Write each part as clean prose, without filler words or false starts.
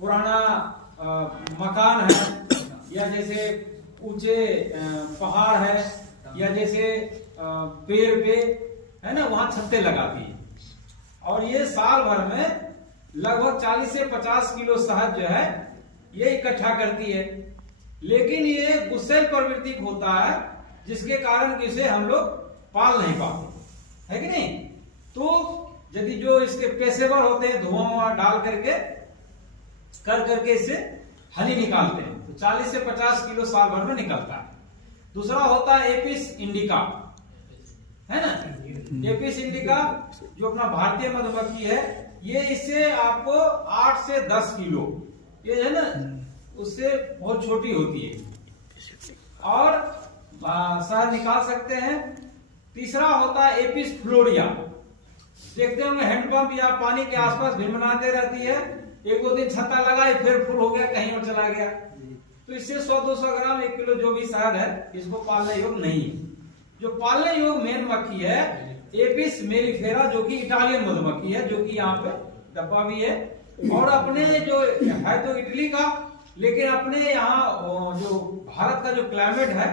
पुराना मकान है, या जैसे ऊंचे पहाड़ है, या जैसे पेड़ पे है ना, वहां छत्ते लगाती है। और ये साल भर में लगभग 40 से 50 किलो शहद जो है ये इकट्ठा करती है। लेकिन ये गुस्सेल प्रवृत्ति होता है, जिसके कारण इसे हम लोग पाल नहीं पाते, है कि नहीं। तो यदि जो इसके पेशेवर होते हैं, धुआं डाल करके करके इससे हनी निकालते हैं, तो 40 से 50 किलो साल भर में निकलता है। दूसरा होता है एपिस इंडिका, है ना। एपिस इंडिका जो अपना भारतीय मधुमक्खी है, ये इससे आपको 8 से 10 किलो, ये है ना, उससे बहुत छोटी होती है और शहद निकाल सकते हैं। तीसरा होता है एपिस फ्लोरिया, देखते होंगे हैंडपंप या पानी के आसपास भिनभिनाते रहती है, एक दो दिन छत्ता लगाए फिर फुल हो गया, कहीं और चला गया। तो इससे 100-200 ग्राम 1 किलो जो भी शहद है, इसको पालने योग नहीं है। जो पालने योग मेन मक्खी है एपिस मेलिफेरा, जो कि इटालियन मधुमक्खी है, जो कि यहाँ पे डब्बा भी है। और अपने जो है तो इटली का, लेकिन अपने यहाँ जो भारत का जो क्लाइमेट है,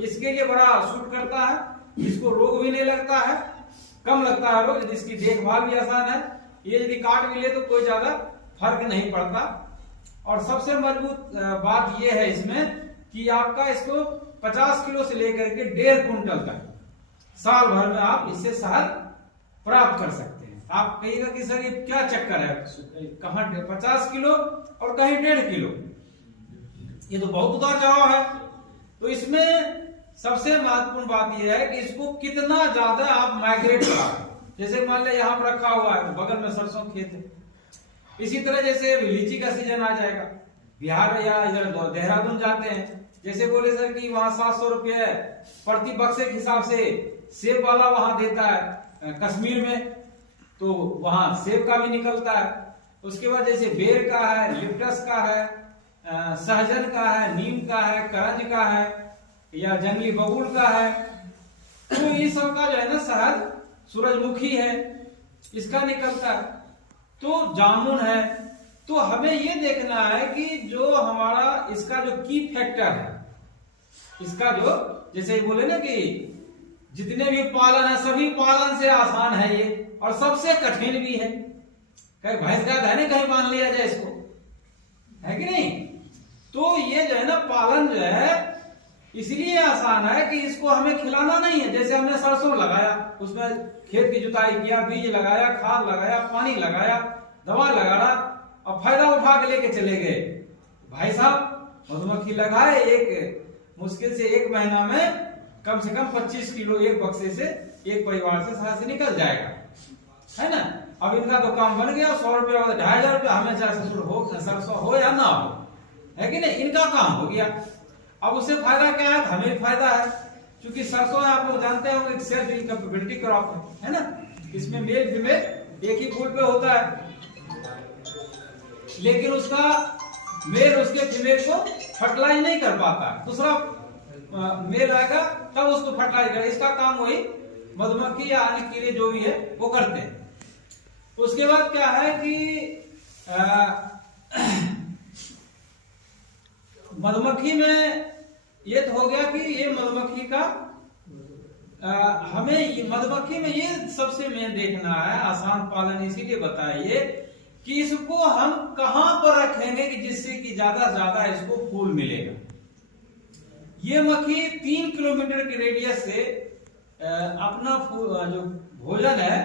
इसके लिए बड़ा सूट करता है। इसको रोग भी नहीं लगता है, कम लगता है रोग, इसकी देखभाल भी आसान है। ये यदि काट भी ले तो कोई ज्यादा फर्क नहीं पड़ता। और सबसे मजबूत बात यह है इसमें कि आपका इसको 50 किलो से लेकर के 1.5 कुंटल तक साल भर में आप इससे शहद प्राप्त कर सकते हैं। आप कहिएगा कि सर ये क्या चक्कर है, कहाँ 50 किलो और कहीं 1.5 किलो, ये तो बहुत उतार चढ़ाव है। तो इसमें सबसे महत्वपूर्ण बात यह है कि इसको कितना ज्यादा आप माइग्रेट कराएं। जैसे मान लिया यहाँ पर रखा हुआ है, तो बगल में सरसों खेत है। इसी तरह जैसे लीची का सीजन आ जाएगा, बिहार या इधर देहरादून जाते हैं, जैसे बोले सर कि वहां 700 रुपये प्रति बक्से के हिसाब से सेब वाला वहां देता है कश्मीर में, तो वहां सेब का भी निकलता है। उसके बाद जैसे बेर का है, लिप्टस का है, सहजन का है, नीम का है, करंज का है, या जंगली बबूल का है, तो ये सब का जो है ना शहद, सूरजमुखी है, इसका निकलता है। तो जामुन है। तो हमें ये देखना है कि जो हमारा इसका जो की फैक्टर है, इसका जो जैसे बोले ना कि जितने भी पालन है सभी पालन से आसान है ये, और सबसे कठिन भी है। कहीं भैंस का है, कहीं बांध लिया जाए इसको, है कि नहीं। तो ये जो है ना पालन जो है इसलिए आसान है कि इसको हमें खिलाना नहीं है। जैसे हमने सरसों लगाया, उसमें खेत की जुताई किया, बीज लगाया, खाद लगाया, पानी लगाया, दवा लगाया, और फायदा उठा के लेके चले गए। भाई साहब मधुमक्खी लगाए, एक मुश्किल से 1 महीना में कम से कम 25 किलो एक बक्से से, एक परिवार से शहद से निकल जाएगा, है ना। अब इनका तो काम बन गया, 100 रुपया 2,500 रुपया, हमें चाहे सरसों हो या ना हो, है कि नहीं, इनका काम हो गया। अब उससे फायदा क्या है, हमें फायदा है, क्योंकि सरसों आप लोग जानते होंगे सेल्फ इनकैपेबिलिटी क्रॉप है ना। इसमें मेल फीमेल एक ही फूल पे होता है, लेकिन उसका मेल उसके फीमेल को फर्टिलाइज नहीं कर पाता, दूसरा मेल आएगा तब उसको फर्टिलाइज करेगा। इसका काम वही मधुमक्खी या अन्य कीड़े जो भी है वो करते हैं। उसके बाद क्या है कि मधुमक्खी में ये तो हो गया कि ये मधुमक्खी का हमें मधुमक्खी में ये सबसे मेन देखना है, आसान पालन इसीलिए बताइए कि इसको हम कहां पर रखेंगे कि जिससे कि ज्यादा से ज्यादा इसको फूल मिलेगा। ये मक्खी 3 किलोमीटर के रेडियस से अपना जो भोजन है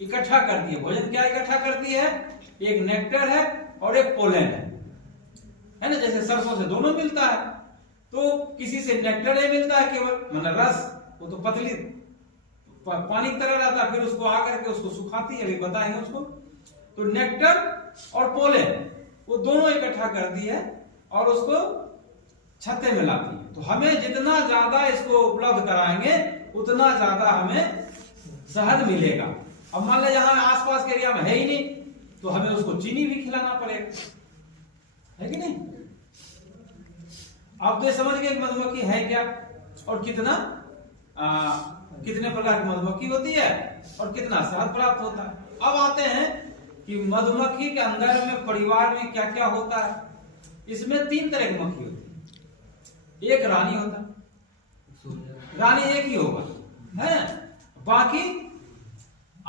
इकट्ठा करती है। भोजन क्या इकट्ठा करती है, एक नेक्टर है और एक पोलन है ना। जैसे सरसों से दोनों मिलता है, तो किसी से नेक्टर नहीं मिलता है केवल, मतलब रस, वो तो पतली पानी की तरह रहता है, फिर उसको आकर के उसको सुखाती है, अभी बताएंगे उसको। तो नेक्टर और पोलन वो दोनों इकट्ठा करती है और उसको छत्ते में लाती है। तो हमें जितना ज्यादा इसको उपलब्ध कराएंगे उतना ज्यादा हमें शहद मिलेगा। अब मान लो यहाँ आसपास के एरिया में है ही नहीं, तो हमें उसको चीनी भी खिलाना पड़ेगा, है कि नहीं। आप तो समझ गए मधुमक्खी है क्या और कितना कितने प्रकार की मधुमक्खी होती है और कितना शहद प्राप्त होता है। अब आते हैं कि मधुमक्खी के अंदर में परिवार में क्या क्या होता है। इसमें 3 तरह की मक्खी होती है। एक रानी होता है, रानी एक ही होगा है, बाकी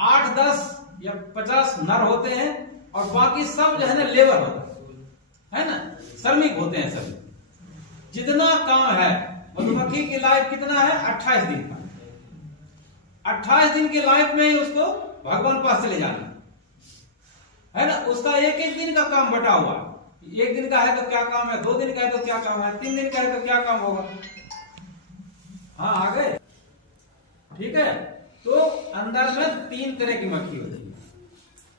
8, 10 या 50 नर होते हैं और बाकी सब जो है ना लेबर होता है ना, श्रमिक होते हैं सभी। जितना काम है मधुमक्खी की लाइफ कितना है, 28 दिन का। 28 दिन की लाइफ में ही उसको भगवान पास चले जाना है ना। उसका एक एक दिन का काम बटा हुआ, एक दिन का है तो क्या काम है, 2 दिन का है तो क्या काम है, 3 दिन का है तो क्या काम होगा। हाँ आ गए, ठीक है। तो अंदर में 3 तरह की मक्खी होती है,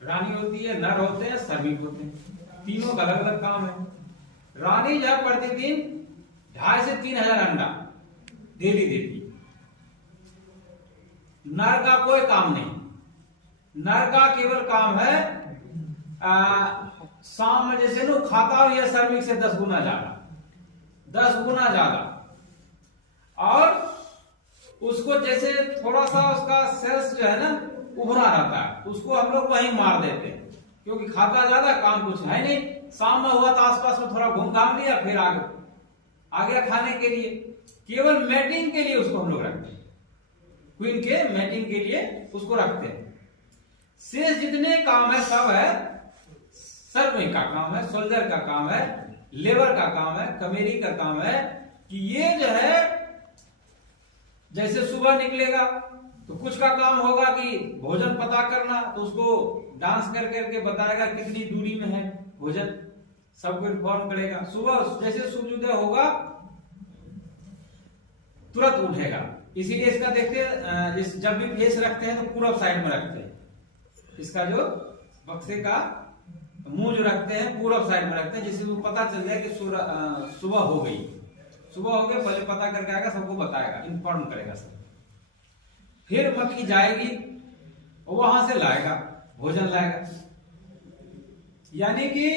रानी होती है, नर होते हैं, श्रमिक होते हैं। तीनों का अलग अलग काम है। रानी जो है प्रतिदिन 2,500 से 3,000 अंडा डेली देती है। नर का कोई काम नहीं, नर का केवल काम है शाम में जैसे नो खाता हो या श्रमिक से 10 गुना ज्यादा, 10 गुना ज्यादा। और उसको जैसे थोड़ा सा उसका सेल्स जो है ना उभरा रहता है, उसको हम लोग वहीं मार देते हैं, क्योंकि खाता ज्यादा, काम कुछ है नहीं। शाम में हुआ तो आसपास में थोड़ा घूम घाम लिया, फिर आ गया खाने के लिए। केवल मैटिंग के लिए उसको हम लोग रखते हैं, क्वीन के मैटिंग के लिए उसको रखते हैं। शेष जितने काम है सब है सर्विंग का काम है, सोल्जर का काम है, लेबर का काम है, कमेरी का काम है। कि ये जो है जैसे सुबह निकलेगा तो कुछ का काम होगा कि भोजन पता करना, तो उसको डांस कर करके बताएगा कितनी दूरी में है भोजन, सबको इन्फॉर्म करेगा। सुबह जैसे सूर्योदय होगा तुरंत उठेगा। इसीलिए इसका देखते हैं जब भी फेस रखते हैं तो पूरब साइड में रखते हैं, इसका जो बक्से का मुंह जो रखते हैं पूरब साइड में रखते हैं, जिससे वो पता चल जाए कि सुबह हो गई। सुबह हो गया पहले पता करके आएगा, सबको बताएगा, इन्फॉर्म करेगा सब। फिर मक्खी जाएगी वहां से लाएगा भोजन लाएगा, यानी कि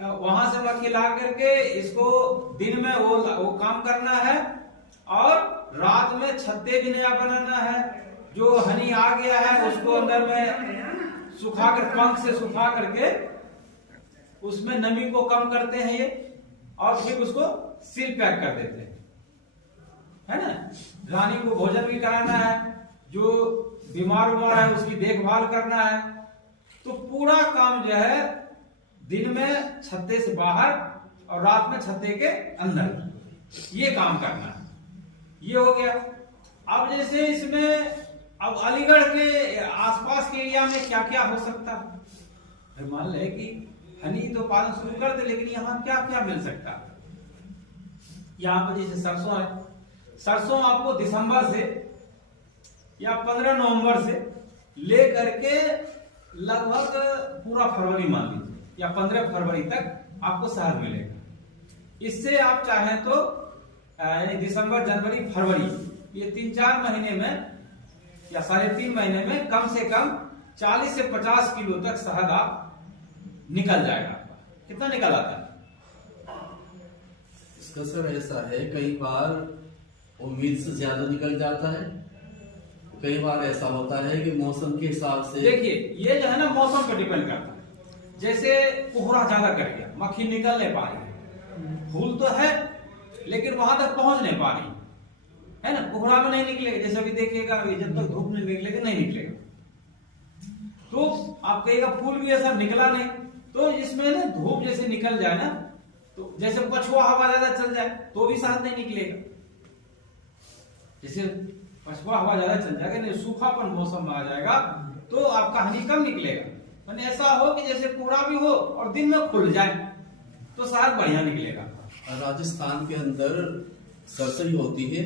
वहां से मक्खी ला करके इसको दिन में वो काम करना है और रात में छत्ते भी नया बनाना है। जो हनी आ गया है उसको अंदर में सुखा कर, पंख से सुखा करके उसमें नमी को कम करते हैं ये, और फिर उसको सील पैक कर देते हैं, है ना। रानी को भोजन भी कराना है, जो बीमार है उसकी देखभाल करना है। तो पूरा काम जो है दिन में छत्ते से बाहर और रात में छत्ते के अंदर ये काम करना है। ये हो गया। अब जैसे इसमें अब अलीगढ़ के आसपास के एरिया में क्या क्या हो सकता है, मान ले कि हनी तो पालन शुरू कर दे, लेकिन यहाँ क्या क्या मिल सकता है। यहाँ पर जैसे सरसों है, सरसों आपको दिसंबर से या 15 नवंबर से ले करके लगभग पूरा फरवरी मान लीजिए या 15 फरवरी तक आपको शहद मिलेगा। इससे आप चाहें तो यानी दिसंबर, जनवरी, फरवरी ये 3-4 महीने में या 3.5 महीने में कम से कम 40 से 50 किलो तक शहद आप निकल जाएगा। कितना निकल आता है इसका? सर ऐसा है, कई बार उम्मीद से ज्यादा निकल जाता है, कई बार ऐसा होता है कि मौसम के हिसाब से। देखिए ये जो है ना मौसम पर डिपेंड करता है। जैसे कोहरा ज्यादा कर गया, मक्खी निकल नहीं पा रही, फूल तो है लेकिन वहां तक पहुंच नहीं पा रही है ना, कोहरा में नहीं निकलेगा। जैसे अभी देखिएगा जब तक धूप नहीं निकलेगा नहीं निकलेगा। तो आप कहेगा फूल भी ऐसा निकला नहीं, तो इसमें ना धूप जैसे निकल जाए ना, तो जैसे पछुआ हवा ज्यादा चल जाए तो भी शहद नहीं निकलेगा। जैसे पछुआ हवा ज्यादा चल जाएगा, नहीं सूखापन मौसम में आ जाएगा तो आपका हनी कम निकलेगा। मैंने ऐसा हो कि जैसे कोहरा भी हो और दिन में खुल जाए तो शहद बढ़िया निकलेगा। राजस्थान के अंदर सरसों होती है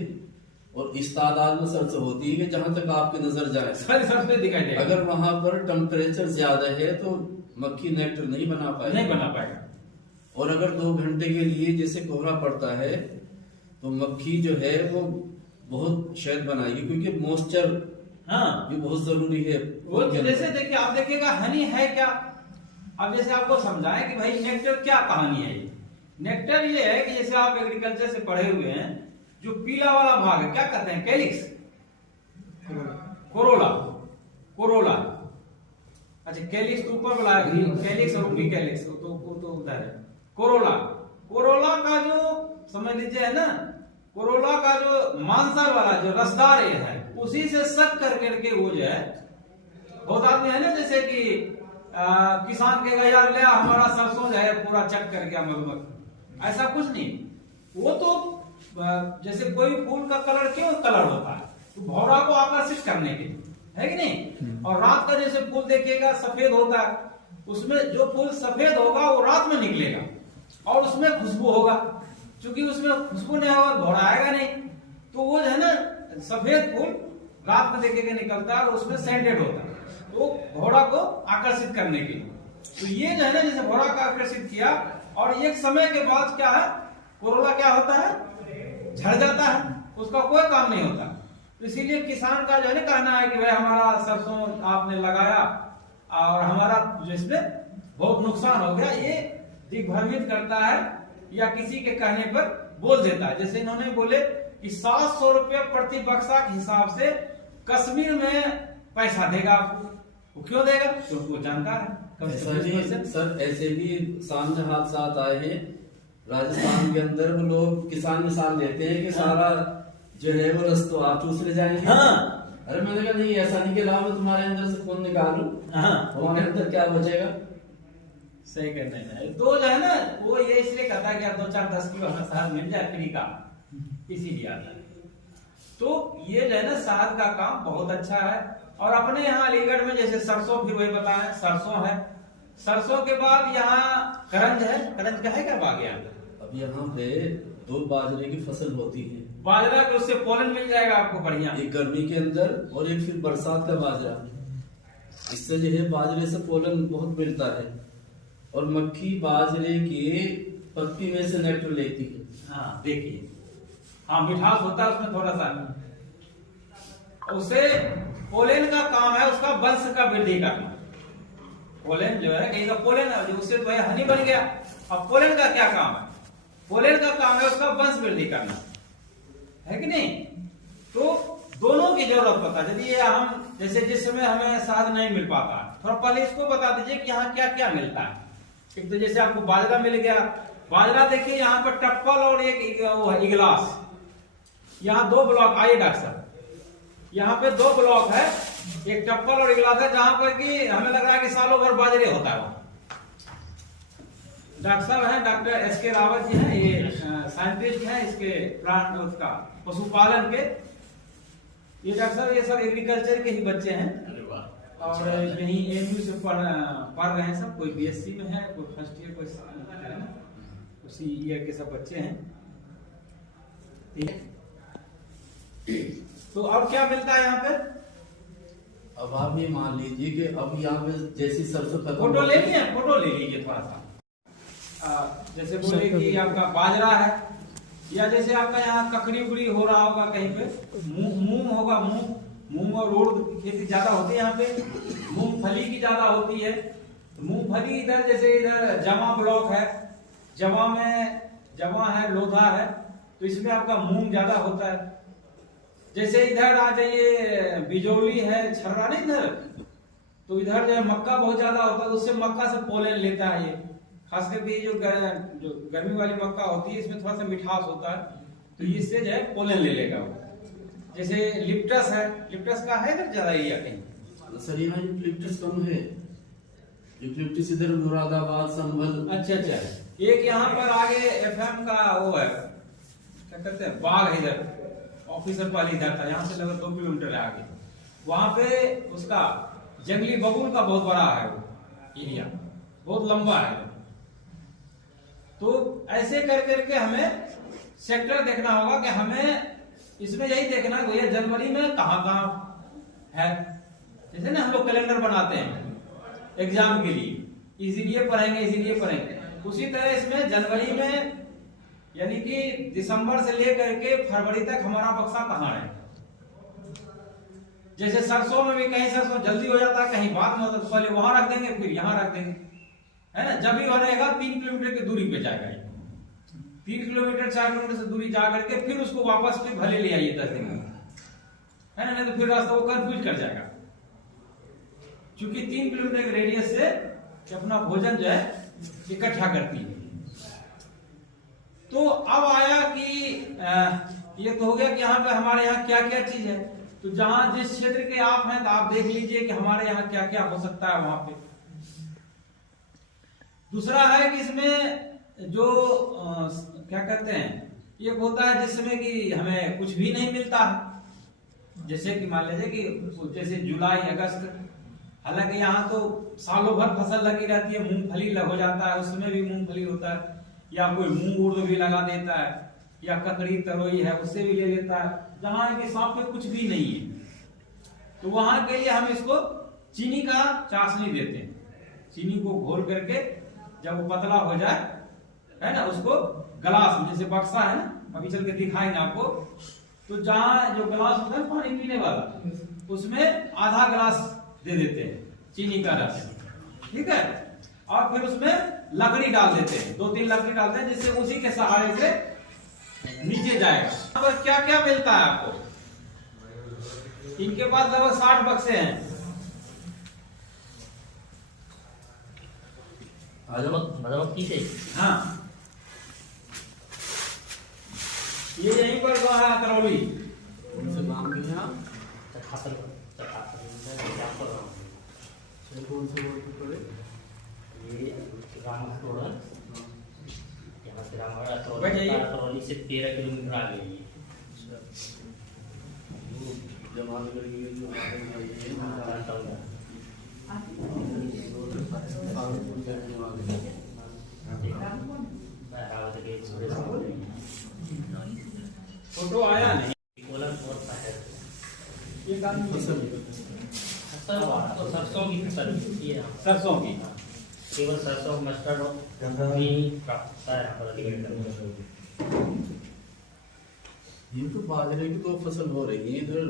और इस तादाद में सरसों होती है कि जहां तक आपकी नजर जाए सरसों दिखाई देगा। अगर वहां पर टेम्परेचर ज्यादा है तो मक्खी नेक्टर नहीं बना पाएगा। और अगर 2 घंटे के लिए जैसे कोहरा पड़ता है तो मक्खी जो है वो बहुत शहद बनाएगी, क्योंकि मॉइस्चर भी बहुत जरूरी है। वो जैसे देखिए आप देखिएगा हनी है क्या। अब जैसे आपको समझाएं कि भाई नेक्टर क्या कहानी है। नेक्टर ये है कि जैसे आप एग्रीकल्चर से पढ़े हुए हैं, जो पीला वाला भाग है क्या कहते हैं, कैलिक्स, कोरोला अच्छा कैलिक्स तो ऊपर वाला है, कैलिक्स और भी कैलिक्स तो उधर है। कोरोला, कोरोला का जो समझ लीजिए है ना, कोरोला का जो मांसल वाला जो रसदार ये है, उसी से सक करके वो जो है, बहुत आदमी है ना जैसे कि किसान कहेगा यार ले हमारा सरसों जो है पूरा चक कर गया मधुमक्खी, ऐसा कुछ नहीं। वो तो जैसे कोई फूल का कलर क्यों कलर होता है, तो भौरा को आकर्षित करने के लिए, है कि नहीं। और रात का जैसे फूल देखिएगा सफेद होता है, उसमें जो फूल सफेद होगा वो रात में निकलेगा और उसमें खुशबू होगा, क्योंकि उसमें खुशबू नहीं होगा भौरा आएगा नहीं। तो वो जो है ना सफेद फूल रात में देखेगा निकलता है और उसमें सेंटेड होता है, तो घोड़ा को आकर्षित करने के लिए। तो ये जो है ना जैसे घोड़ा को आकर्षित किया, और एक समय के बाद क्या है, कोरोला क्या होता है, झड़ जाता है, उसका कोई काम नहीं होता। तो इसीलिए किसान का जो है ना कहना है कि भाई हमारा सरसों आपने लगाया और हमारा जो इसमें बहुत नुकसान हो गया, ये दिग्भ्रमित करता है या किसी के कहने पर बोल देता है। जैसे इन्होंने बोले कि 700 रुपये प्रति बक्सा के हिसाब से कश्मीर में पैसा देगा आपको, वो क्यों देगा, क्योंकि वो जानता है। सर ऐसे भी सामने हादसा आए हैं राजस्थान के अंदर, वो लोग किसान मिसाल देते हैं कि सारा जो है वो रस तो आप चूस ले जाएंगे। हाँ। अरे मैंने कहा नहीं ऐसा नहीं, कि लाभ तुम्हारे अंदर से खून निकालू, हमारे अंदर क्या बचेगा। सही करने में तो जो है ना वो ये इसलिए कहता है कि 2-4-10 किलो हमें शहद मिल जाए फ्री का, इसीलिए आता है। तो ये जो है ना शहद का काम बहुत अच्छा है। और अपने यहाँ अलीगढ़ में जैसे सरसों, फिर वही बताएं सरसों है, सरसों के बाद यहाँ करंज है। करंज का है क्या बाग यहाँ? अब यहाँ पे 2 बाजरे की फसल होती है। बाजरा के उससे पोलन मिल जाएगा आपको बढ़िया, एक गर्मी के अंदर और एक फिर बरसात का बाजरा। इससे जो है बाजरे से पोलन बहुत मिलता है, और मक्खी बाजरे की पत्ती में से नेक्टर लेती है। हाँ देखिए, हाँ मिठास होता है उसमें थोड़ा सा, उसे पोलन का काम है उसका वंश का वृद्धि करना। पोलन जो है कहीं का पोलन है, उससे तो हनी बन गया। अब पोलन का क्या काम है, पोलन का काम है उसका वंश वृद्धि करना, है कि नहीं। तो दोनों की जरूरत पता, यदि हम जैसे जिस समय हमें शहद नहीं मिल पाता, थोड़ा पहले इसको बता दीजिए कि यहाँ क्या क्या मिलता है। एक तो जैसे आपको बाजरा मिल गया, बाजरा देखिए यहाँ पर टप्पल और एक वो है इगलास, यहाँ 2 ब्लॉक। आइए डॉक्टर साहब, यहाँ पे 2 ब्लॉक है, एक टप्पल और इगलास है, जहां पर कि हमें लग रहा है कि सालों भर बाजरे होता है। डॉक्टर साहब हैं डॉक्टर एस.के. रावत जी हैं, ये साइंटिस्ट हैं इसके प्लांट उसका पशुपालन के। ये डॉक्टर साहब ये सब एग्रीकल्चर के ही बच्चे हैं, और यहीं एमयू से पढ़ रहे हैं सब, कोई बीएससी में है, कोई फर्स्ट ईयर, कोई उसी ईयर के सब बच्चे हैं। ठीक है, तो अब क्या मिलता है यहाँ पे? अब आप ये मान लीजिए कि अब यहाँ पे जैसी सरसों का फोटो ले लीजिए, फोटो ले लीजिए थोड़ा सा। जैसे बोले कि आपका बाजरा है, या जैसे आपका यहाँ ककड़ी उकड़ी हो रहा होगा कहीं पे, मूंग होगा, मूंग और उड़द की खेती ज्यादा होती है यहाँ पे, मूंगफली की ज्यादा होती है। तो मूंगफली इधर जैसे इधर जमा ब्लॉक है, जमा है, लोधा है, तो इसमें आपका मूंग ज्यादा होता है। जैसे इधर आ जाइए बिजौली है, छर्रा नहीं इधर, तो इधर जो है मक्का बहुत ज्यादा होता है, उससे मक्का से पोलन लेता है ये। खास करके जो गर्मी वाली मक्का होती है इसमें थोड़ा सा मिठास होता है, तो इससे जो है पोलन ले लेगा वो। जैसे लिप्टस है, लिप्टस का है इधर ज्यादा एरिया कहीं? सर यहाँ लिप्टस कम है, लिप्टस इधर मुरादाबाद, संभल। अच्छा, एक यहाँ पर आगे एफएम का वो है, क्या कहते हैं, बाग है इधर, ऑफिसर पाली इधर था, यहाँ से लगभग 2 किलोमीटर है आगे, वहां पे उसका जंगली बबूल का बहुत बड़ा है वो एरिया, बहुत लंबा है। तो ऐसे कर करके हमें सेक्टर देखना होगा कि हमें इसमें यही देखना है भैया जनवरी में कहाँ है। जैसे ना हम लोग कैलेंडर बनाते हैं एग्जाम के लिए, इसीलिए पढ़ेंगे, उसी तरह इसमें जनवरी में यानी कि दिसंबर से लेकर के फरवरी तक हमारा बक्सा कहाँ है। जैसे सरसों में भी कहीं सरसों जल्दी हो जाता है, कहीं बाद में होता है, तो पहले वहां रख देंगे फिर यहाँ रख देंगे, है ना। जब भी हो रहेगा 3 किलोमीटर की दूरी पे जाएगा, 3 किलोमीटर 4 किलोमीटर से दूरी जा करके फिर उसको वापस फिर भले ले आइए 10 दिन में, है ना, नहीं तो फिर रास्ता वो कंफ्यूज कर जाएगा। चूंकि 3 किलोमीटर के रेडियस से अपना भोजन जो है इकट्ठा करती है। तो अब आया कि ये तो हो गया कि यहाँ पे हमारे यहाँ क्या क्या चीज है। तो जहां जिस क्षेत्र के आप हैं तो आप देख लीजिए कि हमारे यहाँ क्या क्या हो सकता है वहां पे। दूसरा है कि इसमें जो क्या कहते हैं, एक होता है जिसमें कि हमें कुछ भी नहीं मिलता है, जैसे कि मान लीजिए कि जैसे जुलाई अगस्त, हालांकि यहाँ तो सालों भर फसल लगी रहती है, मूंगफली हो जाता है, उसमें भी मूंगफली होता है, या कोई मूंग उर्द भी लगा देता है, या ककड़ी तरोई है उससे भी ले लेता है। जहां है कि सांप में कुछ भी नहीं है तो वहां के लिए हम इसको चीनी का चाशनी देते हैं। चीनी को घोल करके जब वो पतला हो जाए, है ना, उसको गिलास में, जैसे बक्सा है ना, अभी चल के दिखाएंगे आपको, तो जहां जो गिलास होता है पानी पीने वाला, उसमें आधा गिलास दे देते हैं चीनी का रस, ठीक है, और फिर उसमें लकड़ी डाल देते हैं, 2-3 लकड़ी डालते हैं, जिससे उसी के सहारे से नीचे जाएगा। यहाँ पर क्या क्या मिलता है आपको, इनके पास लगभग 60 बक्से हैं। हाँ, ये यहीं पर जो है करौली, उनसे नाम भी है कौन से बोल के पड़े, ये रामखोड़ा, यहाँ से रामखोड़ा करौली से 13 किलोमीटर आगे है। जमानगर की जो फोटो आया नहीं, ये काम फसल तो सरसों की फसल ये सरसों की, केवल सरसों मस्टर्ड ही प्राप्त होता है यहाँ पर। ये तो बाजरे की तो फसल हो रही है इधर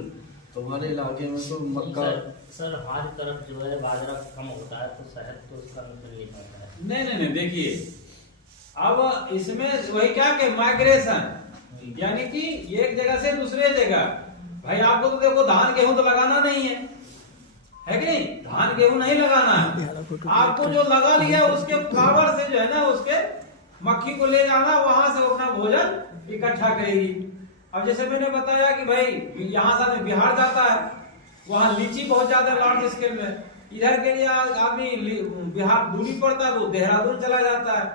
तुम्हारे इलाके में, तो मक्का। सर हमारी तरफ जो है बाजरा कम होता है, तो शहद तो उसका मतलब नहीं पाता है। नहीं, देखिए अब इसमें वही क्या कि माइग्रेशन, यानी कि एक जगह से दूसरे जगह। भाई आपको तो देखो धान गेहूं तो लगाना नहीं है कि नहीं, धान गेहूं नहीं लगाना है, आपको जो लगा लिया उसके फ्लावर से जो है ना, उसके मक्खी को ले जाना, वहां से अपना भोजन इकट्ठा करेगी। अब जैसे मैंने बताया कि भाई यहाँ से बिहार जाता है, वहां लीची बहुत ज्यादा लार्ज स्केल में, इधर के लिए आदमी बिहार दूरी पड़ता है तो देहरादून चला जाता है।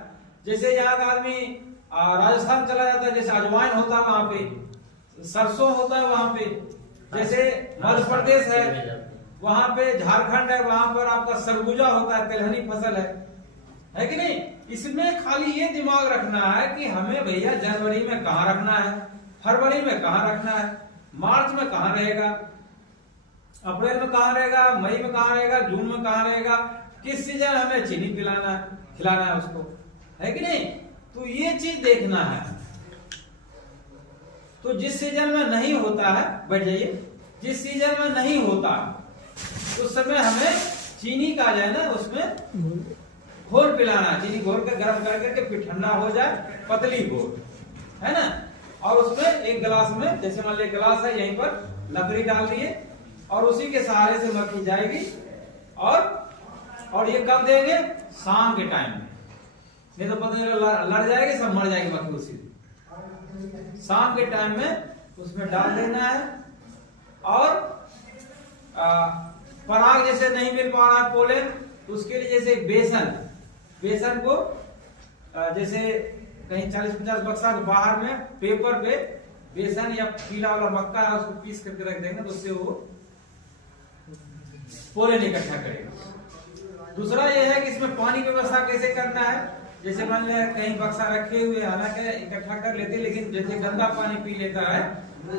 जैसे यहाँ का आदमी राजस्थान चला जाता है, जैसे अजवाइन होता है वहां पे, सरसों होता है वहां पे, जैसे मध्य प्रदेश है वहां पे, झारखंड है वहां पर आपका सरगुजा होता है, तिलहनी फसल है कि नहीं। इसमें खाली ये दिमाग रखना है कि हमें भैया जनवरी में कहाँ रखना है, फरवरी में कहाँ रखना है, मार्च में कहाँ रहेगा, अप्रैल में कहाँ रहेगा, मई में कहाँ रहेगा, जून में कहाँ रहेगा, किस सीजन हमें चीनी पिलाना खिलाना है उसको, है कि नहीं। तो ये चीज देखना है। तो जिस सीजन में नहीं होता है, बैठ जाइए, जिस सीजन में नहीं होता उस समय हमें चीनी का जो है ना उसमें घोल पिलाना, चीनी घोल कर गर्म करके फिर ठंडा हो जाए, पतली घोल, है ना, और उसमें एक गिलास में, जैसे मान लीजिए गिलास है, यहीं पर लकड़ी डाल दिए और उसी के सहारे से मक्खी जाएगी। और ये कब देंगे, शाम के टाइम में, नहीं तो पता नहीं लड़ जाएगी, सब मर जाएगी मक्खी उसी दिन। शाम के टाइम में उसमें डाल देना है। और पराग जैसे नहीं मिल पा रहा है पोलन, तो उसके लिए जैसे बेसन को जैसे कहीं 40-50 बक्सा बाहर में पेपर पे बेसन या पीला वाला मक्का है उसको पीस करके रख देंगे, तो उससे वो पोलन इकट्ठा करेगा। दूसरा ये है कि इसमें पानी की व्यवस्था कैसे करना है, जैसे मान लिया कहीं बक्सा रखे हुए, हालांकि इकट्ठा कर लेते, लेकिन जैसे गंदा पानी पी लेता है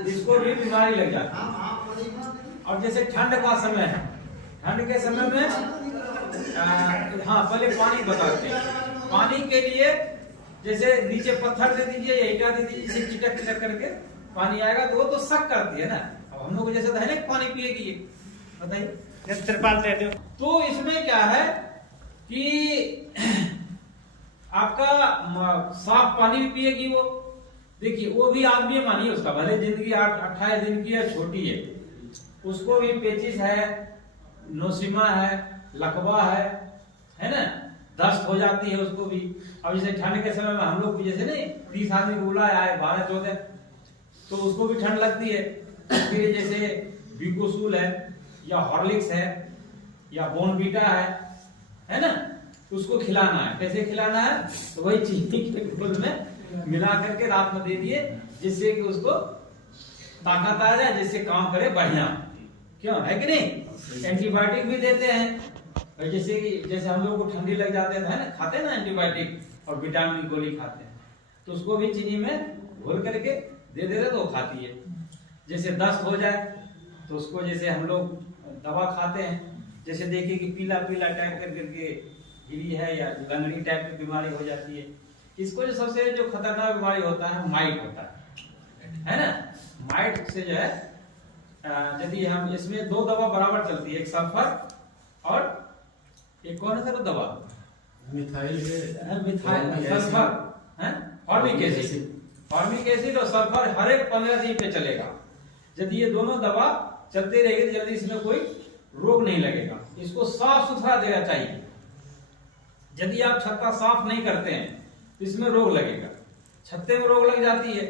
इसको भी बीमारी लग जाती है। और जैसे ठंड का समय है, ठंड के समय में हाँ पहले पानी बताते हैं। पानी के लिए जैसे नीचे पत्थर दे दीजिए या ईटा दे दीजिए, इसे चिटक करके पानी आएगा, तो वो तो शक करती है ना। अब हम लोग जैसे है ना पानी पिएगी, बताइए तिरपाल दे दो। तो इसमें क्या है कि आपका साफ पानी भी पिएगी वो, देखिए वो भी आदमी मानिए, उसका भले जिंदगी 28 दिन की है, छोटी है, उसको भी पेचिस है, नोसिमा है, लकवा है ना, दस्त हो जाती है उसको भी। अब जैसे ठंड के समय में हम लोग भी जैसे नहीं 30 आदमी को बुलाया है 12-14, तो उसको भी ठंड लगती है। फिर जैसे बीकोसूल है या हॉर्लिक्स है या बोर्नवीटा है ना, उसको खिलाना है। कैसे खिलाना है? तो वही चीनी के घोल में मिला करके रात में दे दिए, जिससे कि उसको ताकत आ जाए, जिससे काम करे बढ़िया। क्यों है कि नहीं? एंटीबायोटिक भी देते हैं, जैसे हम लोग को ठंडी लग जाते है ना, खाते हैं ना एंटीबायोटिक और विटामिन की गोली खाते हैं, तो उसको भी चीनी में घोल करके दे देते तो खाती है। जैसे दस्त हो जाए तो उसको जैसे हम लोग दवा खाते हैं, जैसे देखिए कि पीला पीला टाइप करके गिरी है या लंगड़ी टाइप की बीमारी हो जाती है, इसको जो सबसे जो खतरनाक बीमारी होता है माइट होता है ना। माइट से जो है यदि हम इसमें 2 दवा बराबर चलती है, एक सल्फर और एक कौन है दवा, मिथाइल सल्फर है, फॉर्मिक एसिड और सल्फर हर एक 15 दिन पे चलेगा। यदि ये दोनों दवा चलते रहेगी तो जल्दी इसमें कोई रोग नहीं लगेगा। इसको साफ सुथरा देना चाहिए। यदि आप छत्ता साफ नहीं करते हैं तो इसमें रोग लगेगा। छत्ते में रोग लग जाती है,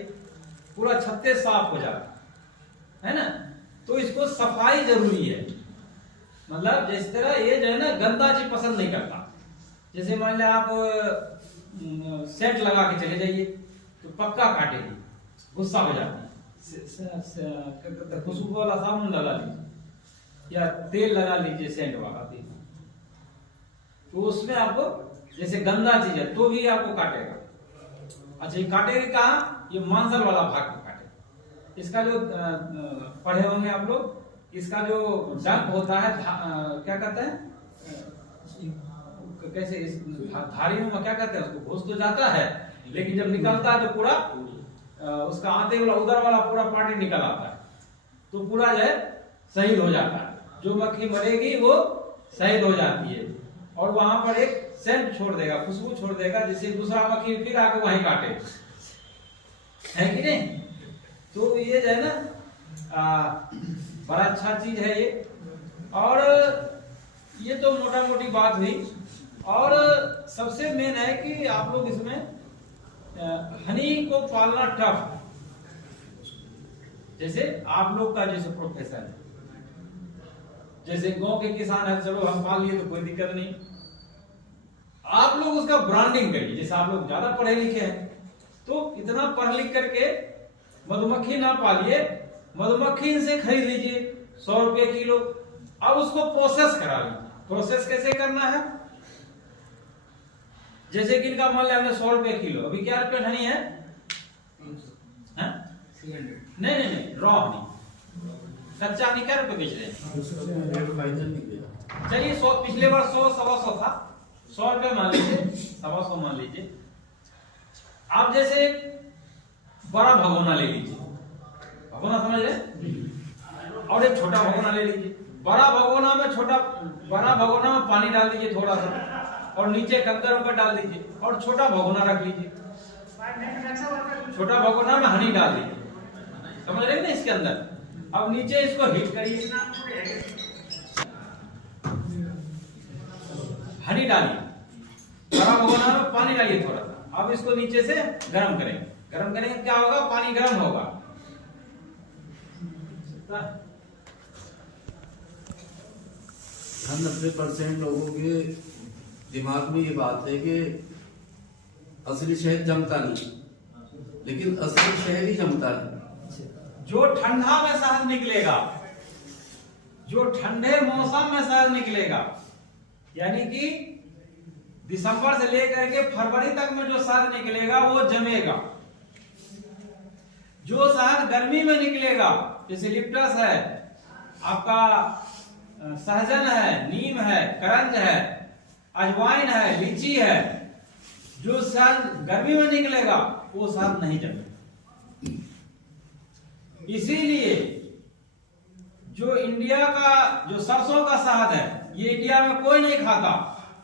पूरा छत्ते साफ हो जाता है ना। तो इसको सफाई जरूरी है। मतलब जिस तरह ये जो है ना गंदा चीज पसंद नहीं करता। जैसे मान लिया आप सेंट लगा के चले जाइए तो पक्का काटेगी, गुस्सा हो जाती है। खुशबू वाला साबुन लगा लीजिए या तेल लगा लीजिए सेंट वाला, तो उसमें आपको जैसे गंदा चीज है तो भी आपको काटेगा। अच्छा, ये काटेगी कहाँ? ये मांसल वाला भाग में काटेगा। इसका जो पढ़े होंगे आप लोग, इसका जो डंक होता है क्या कहते हैं, कैसे धारी में क्या कहते हैं उसको, घुस तो जाता है लेकिन जब निकलता है तो पूरा उसका आते वाला उधर वाला पूरा पार्टी निकल आता है, तो पूरा जो है शहीद हो जाता है। जो मक्खी मरेगी वो शहीद हो जाती है और वहां पर एक सेंट छोड़ देगा, खुशबू छोड़ देगा, जिससे दूसरा मक्खी फिर आके वहीं काटे, है कि नहीं। तो ये जो है ना बड़ा अच्छा चीज है ये। और ये तो मोटा मोटी बात हुई। और सबसे मेन है कि आप लोग इसमें हनी को पालना टफ। जैसे आप लोग का जैसे प्रोफेशन है, जैसे गांव के किसान है, चलो हम पाल लिए तो कोई दिक्कत नहीं। आप लोग उसका ब्रांडिंग करिए। जैसे आप लोग ज्यादा पढ़े लिखे हैं तो इतना पढ़ लिख करके मधुमक्खी ना पालिए, मधुमक्खी से खरीद लीजिए 100 रुपए किलो। अब उसको प्रोसेस करा लीजिए। प्रोसेस कैसे करना है? जैसे कि इनका मान लिया हमने 100 रुपए किलो, अभी क्या रुपये हनी है? नहीं, रॉ हनी, कच्चा हनी क्या रुपए बेच रहे हैं? चलिए पिछले बार 100-125 था, 100 रुपए मान लीजिए, 125 मान लीजिए। आप जैसे बड़ा भगोना ले लीजिए, भगोना समझ रहे, और एक छोटा भगोना ले लीजिए। बड़ा भगोना में पानी डाल दीजिए थोड़ा सा, और नीचे कंकर डाल दीजिए, और छोटा भगोना रख लीजिए। छोटा भगोना में हनी डाल दीजिए, समझ रहे ना इसके अंदर। अब नीचे इसको हीट करिए, हनी डालिए, बड़ा भगोना में पानी डालिए थोड़ा सा। अब इसको नीचे से गर्म करेंगे। गर्म करेंगे क्या होगा? पानी गर्म होगा। 90% लोगों के दिमाग में ये बात है कि असली शहद जमता नहीं, लेकिन असली शहद ही जमता है। जो ठंडा में शहद निकलेगा, जो ठंडे मौसम में शहद निकलेगा, यानी कि दिसंबर से लेकर के फरवरी तक में जो शहद निकलेगा वो जमेगा। जो शहद गर्मी में निकलेगा, जैसे लिप्टस है, आपका सहजन है, नीम है, करंज है, अजवाइन है, लीची है, जो शहद गर्मी में निकलेगा वो शहद नहीं जमेगा। इसीलिए जो इंडिया का जो सरसों का शहद है, ये इंडिया में कोई नहीं खाता,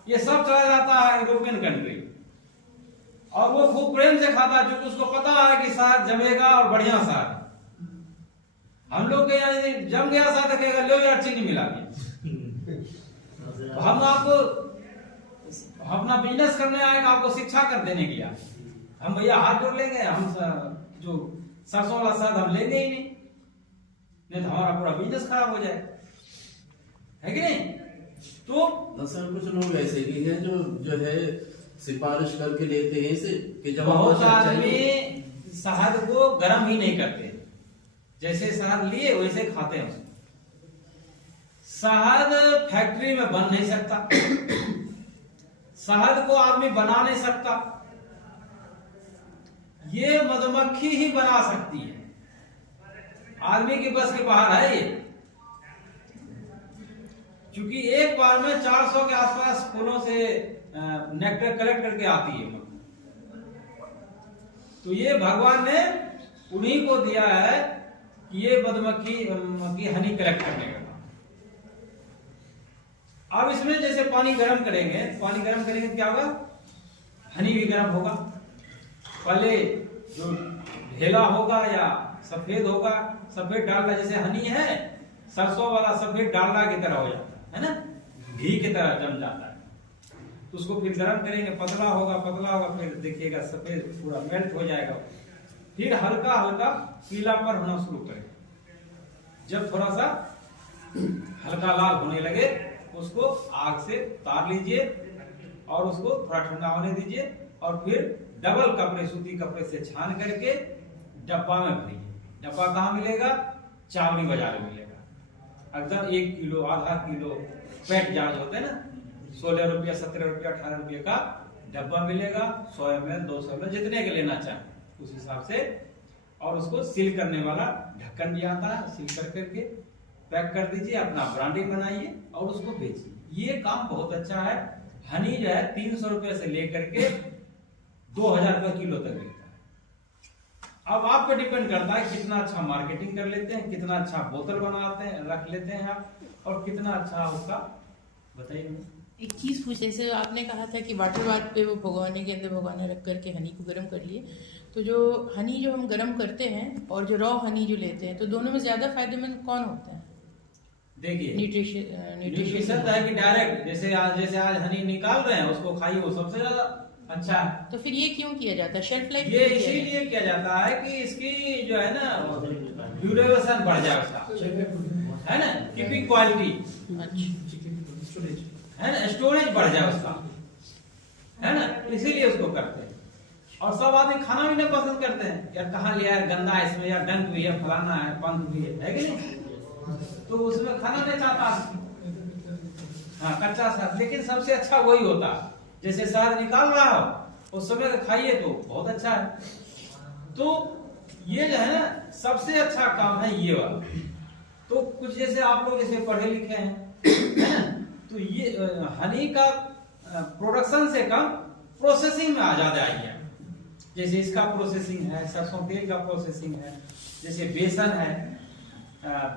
ये सब चला जाता है यूरोपियन कंट्री, और वो खूब प्रेम से खाता है, क्योंकि उसको पता है कि शहद जमेगा और बढ़िया शहद। हम लोग के यहाँ जम गया शहद कहेगा लो यार चीनी मिला के, हम आपको अपना बिजनेस करने आएगा, आपको शिक्षा कर देने के लिए हम भैया हाथ जोड़ लेंगे, हम जो सरसों वाला साथ हम लेंगे ही नहीं तो हमारा पूरा बिजनेस खराब हो जाए, है कि नहीं। तो सर कुछ लोग ऐसे भी हैं जो है सिफारिश करके लेते हैं इसे कि जब बहुत आदमी शहद को गर्म ही नहीं करते, जैसे शहद लिए वैसे खाते हैं उसको। शहद फैक्ट्री में बन नहीं सकता, शहद को आदमी बना नहीं सकता, ये मधुमक्खी ही बना सकती है, आदमी की बस के बाहर है ये। क्योंकि एक बार में 400 के आसपास फूलों से नेक्टर कलेक्ट करके आती है, तो ये भगवान ने उन्हीं को दिया है कि ये मधुमक्खी की हनी कलेक्ट करने का। अब इसमें जैसे पानी गर्म करेंगे, पानी गर्म करेंगे क्या होगा, हनी भी गर्म होगा। पहले जो ढेला होगा या सफेद होगा, सफेद डालडा जैसे हनी है, सरसों वाला सफेद डालडा की तरह हो जाता है ना, घी की तरह जम जाता है। तो उसको फिर गर्म करेंगे, पतला होगा, फिर देखिएगा सफेद पूरा मेल्ट हो जाएगा, फिर हल्का हल्का पीलापन होना शुरू करेगा। जब थोड़ा सा हल्का लाल होने लगे उसको आग से तार लीजिए और उसको थोड़ा ठंडा होने दीजिए, और फिर डबल कपड़े, सूती कपड़े से छान करके डब्बा में भरिए। डब्बा कहाँ मिलेगा, चावड़ी बाजार में मिलेगा। अगर 1 किलो आधा किलो पैक जांच होते हैं ना, 16 रुपया 17 रुपया 18 रुपये का डब्बा मिलेगा, 100 ml 200 ml जितने के लेना चाहे उस हिसाब से। और उसको सील करने वाला ढक्कन भी आता है, सील कर करके पैक कर दीजिए, अपना ब्रांडिंग बनाइए और उसको बेचिए। ये काम बहुत अच्छा है। हनी जो है 300 रुपये से लेकर के 2000 रुपये किलो तक बिकता है। अब आप पे डिपेंड करता है कितना अच्छा मार्केटिंग कर लेते हैं, कितना अच्छा बोतल बनाते हैं, रख लेते हैं आप, और कितना अच्छा उसका बताइए। एक चीज़ पूछ, जैसे आपने कहा था कि वाटर बाथ पे वो भगवाने के अंदर भगवाने रख करके हनी को गर्म कर लिए, तो जो हनी जो हम गर्म करते हैं और जो रॉ हनी जो लेते हैं, तो दोनों में ज़्यादा फायदेमंद कौन होता है? देखिए न्यूट्रिशन है कि डायरेक्ट जैसे आज हनी निकाल रहे हैं उसको खाइए, वो सबसे ज्यादा अच्छा है। तो फिर ये क्यों किया जाता है, शेल्फ लाइफ ये इसीलिए किया जाता है कि इसकी जो है ना ड्यूरेशन बढ़ जाए उसका, है ना, कीपिंग क्वालिटी, है ना, स्टोरेज बढ़ जाए उसका, है ना, इसीलिए उसको करते हैं। और सब आदमी खाना भी नहीं पसंद करते हैं, यार कहाँ लिया है, गंदा है इसमें, यार डंक भी है, फलाना है, पंख भी है कि नहीं, तो उसमें खाना नहीं चाहता। हाँ, कच्चा शहद, लेकिन सबसे अच्छा वही होता है। जैसे शहद निकाल रहा हो उस समय खाइए तो बहुत अच्छा है। तो ये जो है ना सबसे अच्छा काम है ये वाला। तो कुछ जैसे आप लोग जैसे पढ़े लिखे हैं, है ना, तो ये हनी का प्रोडक्शन से कम प्रोसेसिंग में ज्यादा आई है। जैसे इसका प्रोसेसिंग है, सरसों तेल का प्रोसेसिंग है, जैसे बेसन है,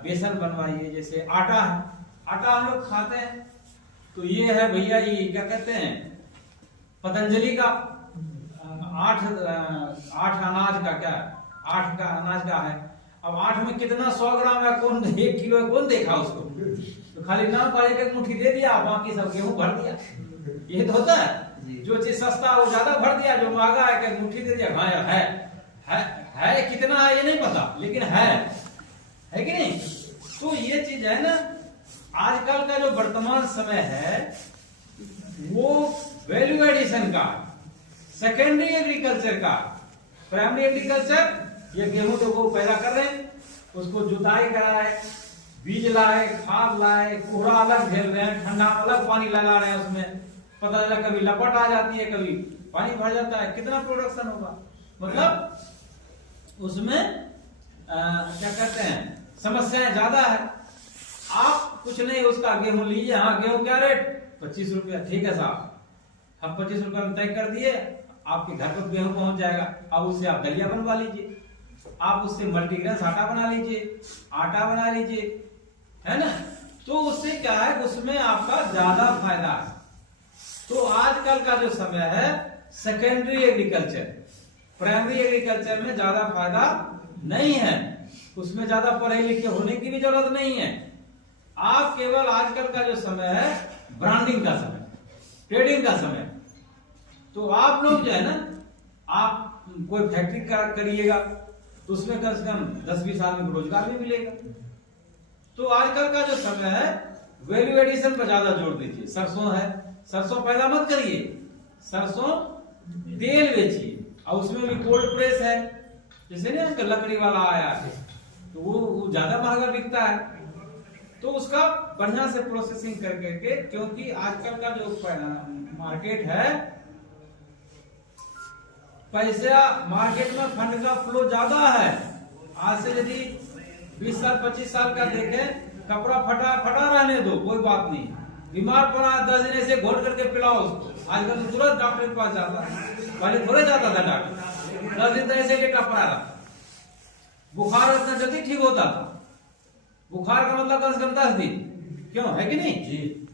बेसन बनवाइए, जैसे आटा है, आटा हम लोग खाते हैं, तो ये है भैया, ये क्या कहते हैं, पतंजलि का 8 अनाज का, क्या 8 का अनाज का है। अब 8 में कितना 100 ग्राम है, कौन 1 किलो है, कौन देखा उसको, तो खाली नाम पर एक मुट्ठी दे दिया, बाकी सब गेहूं भर दिया। ये तो होता है, जो चीज सस्ता है वो ज्यादा भर दिया, जो महंगा है एक मुट्ठी दे दिया। हाँ यार है कितना है ये नहीं पता, लेकिन है कि नहीं। तो ये चीज है ना, आजकल का जो वर्तमान समय है वो वैल्यू एडिशन का, सेकेंडरी एग्रीकल्चर का। प्राइमरी एग्रीकल्चर, ये गेहूं देखो पैदा कर रहे हैं, उसको जुताई कराए, बीज लाए, खाद लाए, कोहरा अलग झेल रहे हैं, ठंडा अलग पानी लगा रहे हैं, उसमें पता चला कभी लपट आ जाती है, कभी पानी भर जाता है, कितना प्रोडक्शन होगा। मतलब उसमें क्या कहते हैं, समस्याएं ज्यादा है। आप कुछ नहीं, उसका गेहूं लीजिए, हाँ गेहूं क्या रेट, 25 रुपया, ठीक है साहब, हम 25 रुपया में तय कर दिए, आपके घर पर गेहूं पहुंच जाएगा। अब उससे आप दलिया बनवा लीजिए, आप उससे मल्टीग्रेन आटा बना लीजिए, है ना। तो उससे क्या है, उसमें आपका ज्यादा फायदा है। तो आजकल का जो समय है सेकेंडरी एग्रीकल्चर, प्राइमरी एग्रीकल्चर में ज्यादा फायदा नहीं है, उसमें ज्यादा पढ़े लिखे होने की भी जरूरत नहीं है। आप केवल आजकल का जो समय है ब्रांडिंग का समय, ट्रेडिंग का समय। तो आप लोग जो है ना, आप कोई फैक्ट्री करिएगा तो उसमें कम से कम 10-20 आदमी को रोजगार भी मिलेगा। तो आजकल का जो समय है वैल्यू एडिशन पर ज्यादा जोर दीजिए। सरसों है, सरसों पैदा मत करिए, सरसों तेल बेचिए, और उसमें भी कोल्ड प्रेस है, जैसे ना लकड़ी वाला आया है तो वो ज्यादा महंगा बिकता है। तो उसका बढ़िया से प्रोसेसिंग करके, क्योंकि आजकल का जो मार्केट है, पैसा मार्केट में फंड का फ्लो ज्यादा है। आज से यदि 20 साल 25 साल का देखें, कपड़ा फटा रहने दो, कोई बात नहीं, बीमार पड़ा 10 दिन ऐसे घोट करके पिलाओ उसको। आजकल तो तुरंत डॉक्टर के पास जाता है, पहले थोड़े जाता था डॉक्टर, 10 दिन तो ऐसे लेटा पड़ा रहा। बुखार इतना जल्दी ठीक होता था, बुखार का मतलब कम से कम 10 दिन, क्यों है कि नहीं जी?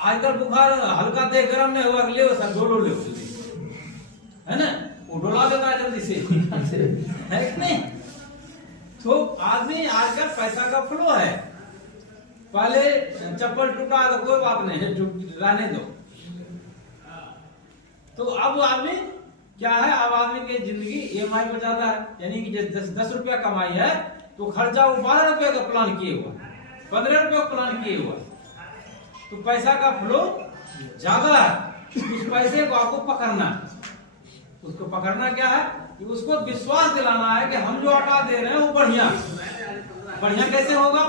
आजकल बुखार हल्का दे, गर्म नहीं हुआ, ले सर डोलो ले, है ना, वो डोला देता है जल्दी से है कि नहीं? तो आदमी आजकल पैसा का फ्लो है। पहले चप्पल टूटा तो कोई बात नहीं है, रहने दो। तो अब आदमी क्या है, अब आदमी की जिंदगी EMI पर ज्यादा है, यानी कि 10 रुपया कमाई है तो खर्चा वो 12 रुपये का प्लान किए हुआ, 15 रुपये का प्लान किए हुआ। तो पैसा का फ्लो ज्यादा है। उस पैसे को आपको पकड़ना है। उसको पकड़ना क्या है कि उसको विश्वास दिलाना है कि हम जो आटा दे रहे हैं वो बढ़िया। बढ़िया कैसे होगा?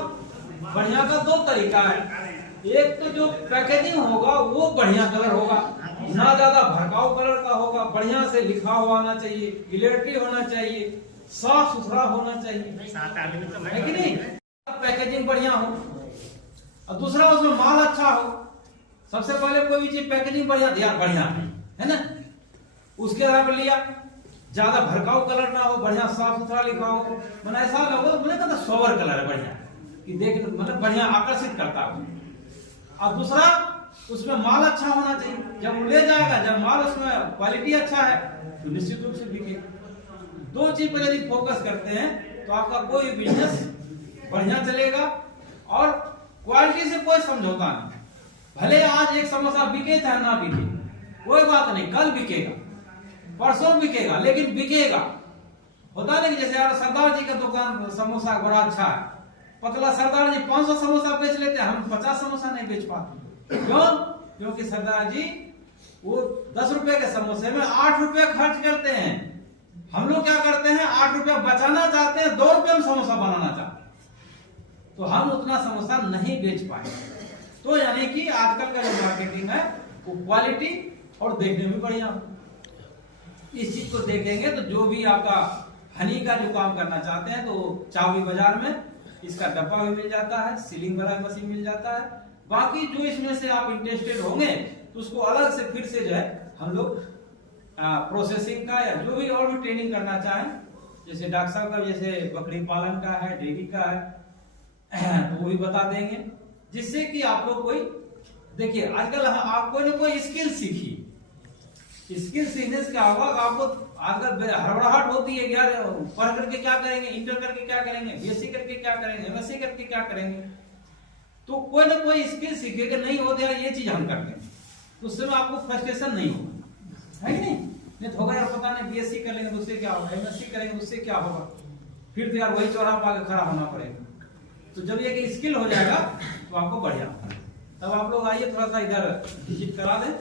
बढ़िया का 2 तरीका है। एक तो जो पैकेजिंग होगा वो बढ़िया कलर होगा, ना ज्यादा भड़काऊ कलर का होगा, बढ़िया से लिखा हुआ आना चाहिए, क्लियरिटी होना चाहिए, साफ सुथरा होना चाहिए, है कि नहीं? पैकेजिंग बढ़िया हो, और दूसरा उसमें माल अच्छा हो। सबसे पहले कोई भी चीज पैकेजिंग बढ़िया है ना, उसके आधार पर लिया। ज्यादा भड़काऊ कलर ना हो, बढ़िया साफ सुथरा लिखा हो, मतलब ऐसा ना हो मैंने कहा सोबर कलर है बढ़िया, कि देख मतलब बढ़िया आकर्षित करता हो। और दूसरा उसमें माल अच्छा होना चाहिए। जब वो ले जाएगा, जब माल उसमें क्वालिटी अच्छा है तो निश्चित रूप से बिकेगा। 2 चीज पर यदि फोकस करते हैं तो आपका कोई बिजनेस बढ़िया चलेगा, और क्वालिटी से कोई समझौता नहीं। भले आज एक समोसा बिके चाहे ना बिके, कोई बात नहीं, कल बिकेगा, परसों बिकेगा, लेकिन बिकेगा। होता नहीं, जैसे यार सरदार जी का दुकान समोसा बड़ा अच्छा है, पतला सरदार जी 500 समोसा बेच लेते हैं, हम 50 समोसा नहीं बेच पाते। क्यों? क्योंकि सरदार जी वो 10 रुपए के समोसे में 8 रुपए खर्च करते हैं। हम लोग क्या करते हैं, 8 रुपया बचाना चाहते हैं, 2 रुपये में समोसा बनाना चाहते हैं, तो हम उतना समोसा नहीं बेच पाए। तो यानी कि आजकल का जो मार्केटिंग है वो क्वालिटी और देखने में बढ़िया, इस चीज को देखेंगे तो जो भी आपका हनी का जो काम करना चाहते हैं तो चाबी बाजार में इसका डब्बा भी मिल जाता है, सीलिंग वाला मशीन मिल जाता है। बाकी जो इसमें से आप इंटरेस्टेड होंगे तो उसको अलग से फिर से जो है हम लोग प्रोसेसिंग का या जो भी और भी ट्रेनिंग करना चाहें, जैसे डॉक्टर साहब का जैसे बकरी पालन का है, डेयरी का है, तो वो भी बता देंगे, जिससे कि आप लोग कोई देखिए आजकल आप कोई ना कोई स्किल सीखिए। स्किल सीखने से क्या होगा, आपको आजकल हड़बड़ाहट होती है यार, पढ़ करके क्या करेंगे, इंटर करके क्या करेंगे, BSc करके क्या करेंगे, MSc करके क्या करेंगे। तो कोई ना कोई स्किल सीखे कि नहीं होते यार ये चीज हम करते हैं, तो उस समय आपको फ्रस्ट्रेशन नहीं होगा, है कि नहीं तो होगा यार पता नहीं BSc कर लेंगे तो उससे क्या होगा, MSc करेंगे तो उससे क्या होगा, फिर तो यार वही चौराहा पाके खड़ा होना पड़ेगा। तो जब ये कि स्किल हो जाएगा तो आपको बढ़िया होगा। तब आप लोग आइए थोड़ा सा इधर विजिट करा दें।